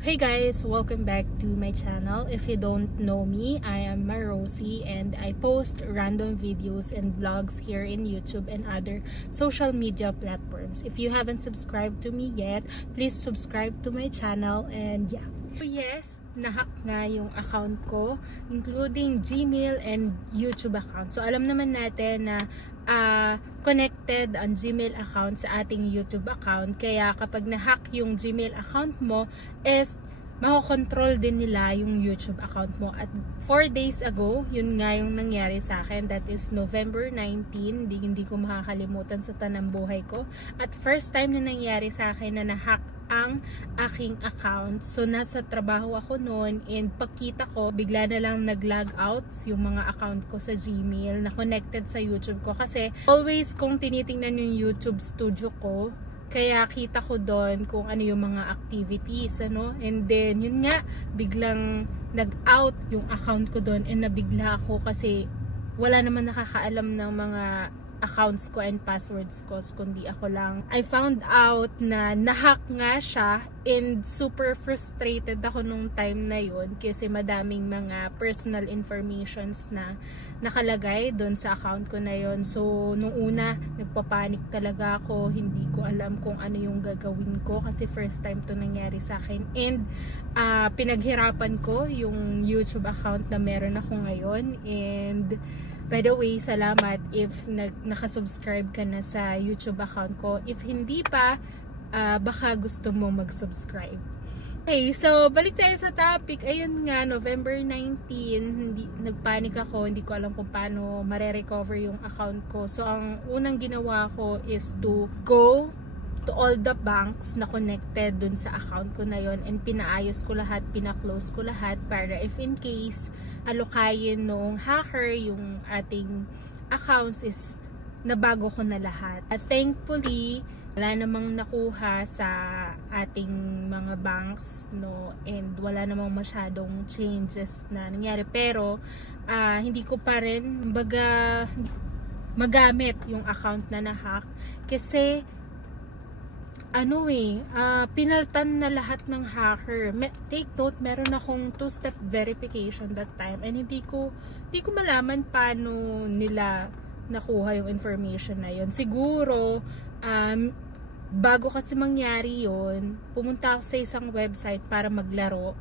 Hey guys, welcome back to my channel. If you don't know me, I am Marosi and I post random videos and vlogs here in YouTube and other social media platforms. If you haven't subscribed to me yet, please subscribe to my channel. And yeah, so yes, nahack nga yung account ko, including Gmail and YouTube account. So alam naman natin na connected ang Gmail account sa ating YouTube account, kaya kapag nahack yung Gmail account mo is makokontrol din nila yung YouTube account mo. At 4 days ago, yun nga yung nangyari sa akin. That is November 19. Hindi ko makakalimutan sa tanang buhay ko. At first time na nangyari sa akin na nahack ang aking account. So nasa trabaho ako noon and pagkita ko, bigla na lang nag-log out yung mga account ko sa Gmail na connected sa YouTube ko. Kasi always kung tinitingnan yung YouTube studio ko, kaya kita ko doon kung ano yung mga activities, ano? And then, yun nga, biglang nag-out yung account ko doon and nabigla ako kasi wala naman nakakaalam ng mga accounts ko and passwords ko, kundi ako lang. I found out na nahack nga siya and super frustrated ako nung time na yun kasi madaming mga personal informations na nakalagay doon sa account ko na yun. So nung una nagpapanik talaga ako, hindi ko alam kung ano yung gagawin ko kasi first time to nangyari sa akin. And pinaghirapan ko yung YouTube account na meron ako ngayon. And by the way, salamat if nakasubscribe ka na sa YouTube account ko. If hindi pa, baka gusto mo mag-subscribe. Okay, so balik tayo sa topic. Ayun nga, November 19, nagpanik ako. Hindi ko alam kung paano mare-recover yung account ko. So ang unang ginawa ko is to go to all the banks na connected dun sa account ko na yon, and pinaayos ko lahat, pina-close ko lahat para if in case alokayin nung hacker yung ating accounts is nabago ko na lahat. At thankfully, wala namang nakuha sa ating mga banks, no, and wala namang masyadong changes na nangyari. Pero hindi ko pa rin magamit yung account na nahack kasi pinaltan na lahat ng hacker. Take note, meron akong 2-step verification that time and hindi ko malaman paano nila nakuha yung information na yun. Siguro bago kasi mangyari yun, pumunta ako sa isang website para maglaro,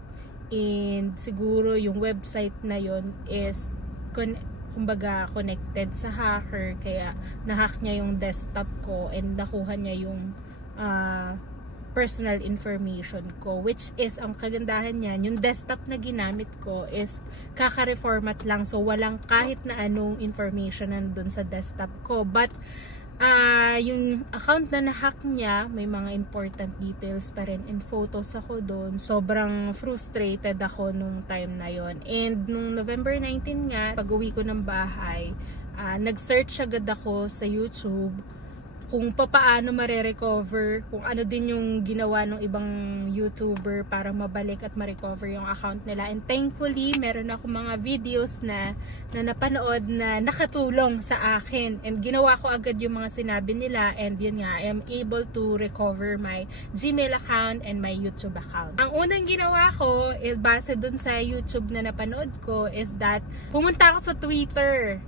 and siguro yung website na yun is kumbaga connected sa hacker, kaya nahack niya yung desktop ko and nakuha niya yung personal information ko, which is ang kagandahan niyan, yung desktop na ginamit ko is kaka-reformat lang, so walang kahit na anong information nandun sa desktop ko. But yung account na nahack niya, may mga important details pa rin and photos ako doon. Sobrang frustrated ako nung time na yon. And nung November 19 nga, pag uwi ko ng bahay, nag-search agad ako sa YouTube kung paano mare-recover, kung ano din yung ginawa ng ibang YouTuber para mabalik at ma-recover yung account nila. And thankfully, meron ako mga videos na napanood na nakatulong sa akin. And ginawa ko agad yung mga sinabi nila. And yun nga, I am able to recover my Gmail account and my YouTube account. Ang unang ginawa ko, base dun sa YouTube na napanood ko, is that pumunta ako sa Twitter,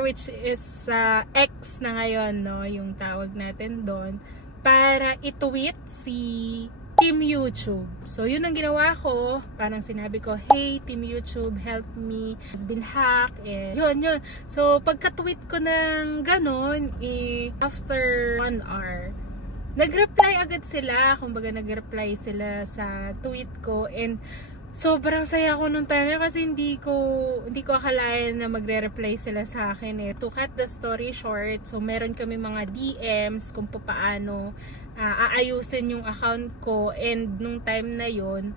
which is X na ngayon, no, yung tawag natin doon, para i-tweet si Team YouTube. So yun ang ginawa ko, parang sinabi ko, hey Team YouTube, help me, has been hacked, and yun. So pagka-tweet ko ng ganon, after 1 hour, nag-reply agad sila, kumbaga nag-reply sila sa tweet ko, and sobrang saya ko nung time kasi hindi ko akalain na magre-reply sila sa akin. To cut the story short, so meron kami mga DMs kung paano aayusin yung account ko, and nung time na yon,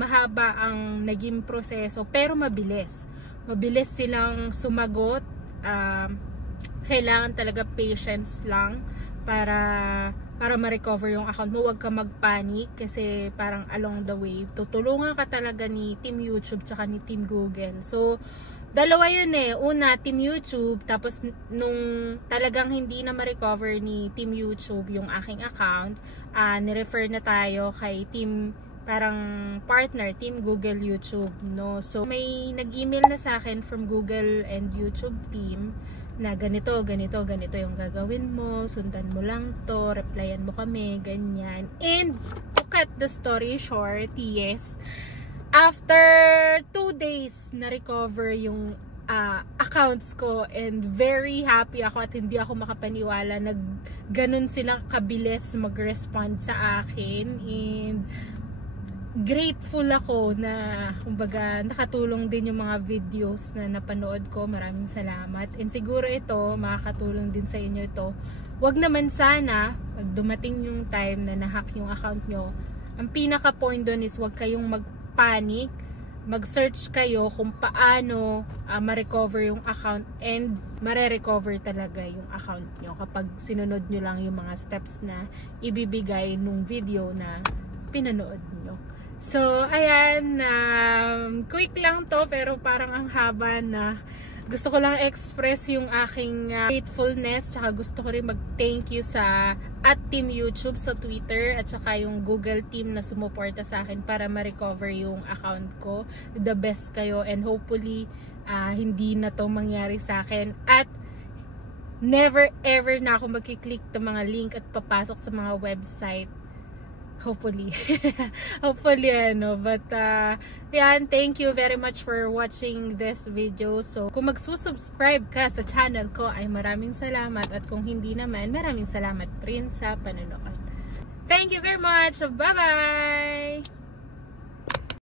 mahaba ang naging proseso pero mabilis silang sumagot. Kailangan talaga patience lang para ma-recover yung account mo. Huwag ka mag-panic kasi parang along the way tutulungan ka talaga ni Team YouTube tsaka ni Team Google. So Dalawa yun eh. Una, Team YouTube. Tapos, nung talagang hindi na ma-recover ni Team YouTube yung aking account, nirefer na tayo kay Team, parang partner, Team Google YouTube, no? So, may nag-email na sa akin from Google and YouTube team na ganito yung gagawin mo, sundan mo lang to, replyan mo kami, ganyan. And, to cut the story short, yes, after 2 days na-recover yung accounts ko and very happy ako at hindi ako makapaniwala na ganun sila kabilis mag-respond sa akin, and grateful ako na kumbaga nakatulong din yung mga videos na napanood ko. Maraming salamat, and siguro ito makakatulong din sa inyo ito. Wag naman sana pag dumating yung time na na-hack yung account nyo, ang pinaka point doon is wag kayong mag-panic, mag-search kayo kung paano ma-recover yung account, and mare-recover talaga yung account nyo kapag sinunod nyo lang yung mga steps na ibibigay nung video na pinanood nyo. So, ayan, quick lang to pero parang ang haba na. Gusto ko lang express yung aking gratefulness, tsaka gusto ko rin mag-thank you sa @Team YouTube sa Twitter, at saka yung Google team na sumuporta sa akin para ma-recover yung account ko. The best kayo, and hopefully hindi na to mangyari sa akin, at never ever na ako magkiklik ng mga link at papasok sa mga website. Hopefully. Hopefully, but yan, thank you very much for watching this video. So, kung magsusubscribe ka sa channel ko ay maraming salamat, at kung hindi naman, maraming salamat rin sa panonood. Thank you very much. Bye-bye!